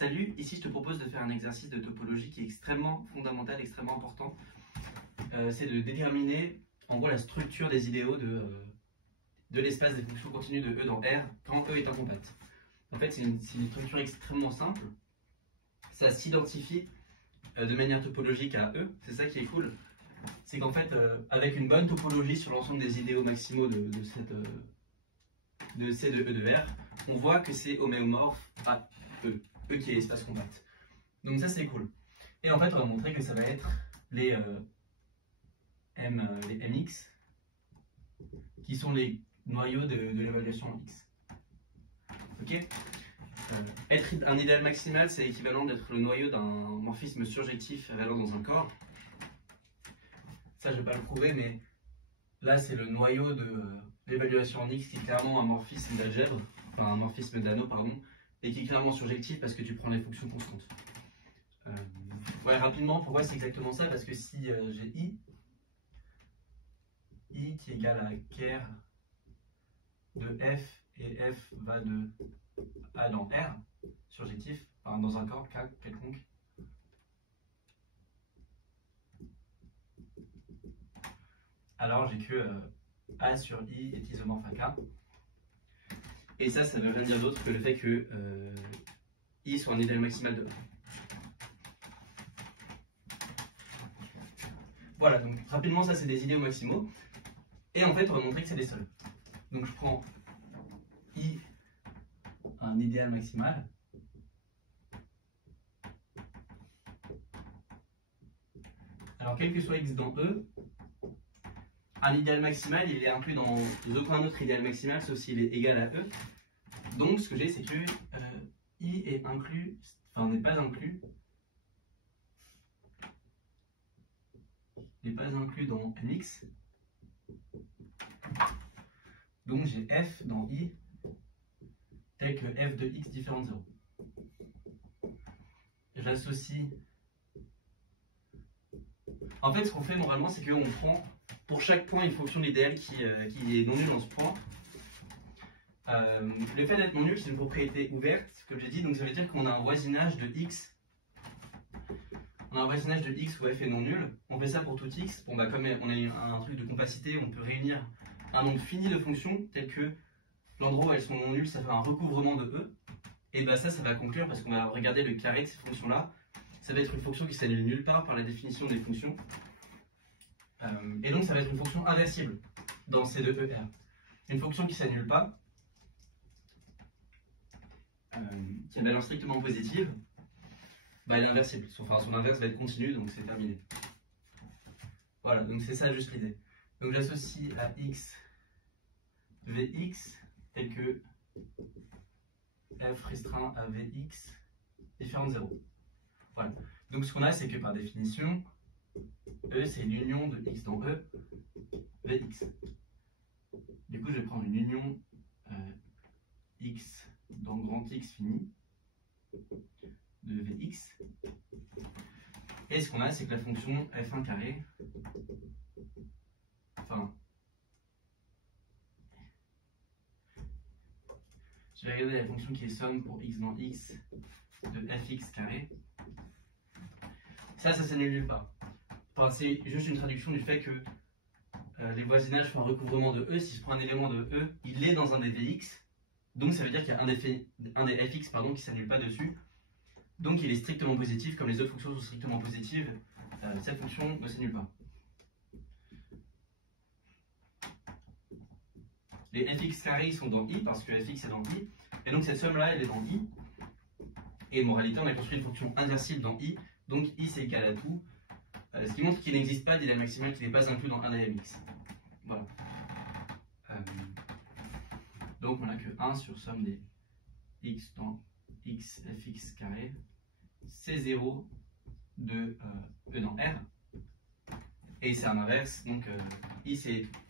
Salut, ici je te propose de faire un exercice de topologie qui est extrêmement fondamental, extrêmement important. C'est de déterminer en gros la structure des idéaux de l'espace des fonctions continues de E dans R quand E est incompacte. En fait, c'est une structure extrêmement simple. Ça s'identifie de manière topologique à E. C'est ça qui est cool. C'est qu'en fait, avec une bonne topologie sur l'ensemble des idéaux maximaux de C de E de R, on voit que c'est homéomorphe à E. E qui est l'espace compact. Donc ça c'est cool. Et en fait on va montrer que ça va être les MX qui sont les noyaux de l'évaluation en X. Ok. Être un idéal maximal, c'est équivalent d'être le noyau d'un morphisme surjectif valant dans un corps. Ça je ne vais pas le prouver, mais là c'est le noyau de l'évaluation en X qui est clairement un morphisme d'algèbre, enfin un morphisme d'anneau, pardon, et qui est clairement surjectif parce que tu prends les fonctions constantes. Ouais, rapidement, pourquoi c'est exactement ça? Parce que si j'ai I qui est égal à ker de F, et F va de A dans R, surjectif, enfin dans un corps K quelconque, alors j'ai que A sur I est isomorphe à K. Et ça veut rien dire d'autre que le fait que I soit un idéal maximal de E. Voilà, donc rapidement, ça c'est des idéaux maximaux. Et en fait, on va montrer que c'est des seuls. Donc je prends I, un idéal maximal. Alors, quel que soit X dans E, un idéal maximal, il est inclus dans aucun autre idéal maximal, sauf s'il est égal à E. Donc, ce que j'ai, c'est que I est inclus, enfin, n'est pas inclus. N'est pas inclus dans MX. Donc, j'ai F dans I tel que F de X différent de 0. J'associe. En fait, ce qu'on fait normalement, c'est qu'on prend pour chaque point une fonction d'idéal qui est non nulle dans ce point. Le fait d'être non nul, c'est une propriété ouverte, comme j'ai dit, donc ça veut dire qu'on a un voisinage de X. On a un voisinage de X où F est non nul. On fait ça pour tout X. Bon, bah, comme on a un truc de compacité, on peut réunir un nombre fini de fonctions, tel que l'endroit où elles sont non nulles, ça fait un recouvrement de E. Et bah, ça va conclure parce qu'on va regarder le carré de ces fonctions-là. Ça va être une fonction qui s'annule nulle part par la définition des fonctions. Et donc, ça va être une fonction inversible dans C de ER. Une fonction qui s'annule pas, qui a une valeur strictement positive, bah, elle est inversible. Enfin, son inverse va être continu, donc c'est terminé. Voilà, donc c'est ça juste l'idée. Donc j'associe à X Vx tel que F restreint à Vx différent de 0. Voilà. Donc ce qu'on a, c'est que par définition, E c'est l'union de X dans E, Vx. Du coup, je vais prendre une union X dans grand X fini de Vx. Et ce qu'on a, c'est que la fonction f1 carré, enfin, je vais regarder la fonction qui est somme pour x dans x de fx carré. Ça s'annule nulle part. Enfin, c'est juste une traduction du fait que les voisinages font un recouvrement de E. Si je prends un élément de E, il est dans un des Vx. Donc ça veut dire qu'il y a un des fx qui ne s'annule pas dessus. Donc il est strictement positif, comme les autres fonctions sont strictement positives, cette fonction ne s'annule pas. Les fx carrés sont dans I parce que fx est dans I, et donc cette somme-là, elle est dans I. Et en réalité, on a construit une fonction inversible dans I, donc I c'est égal à tout, ce qui montre qu'il n'existe pas d'idéal maximal qui n'est pas inclus dans un des MX. Voilà. Donc on n'a que 1 sur somme des x dans x fx carré. C0 de E dans R, et c'est un inverse, donc I c'est tout.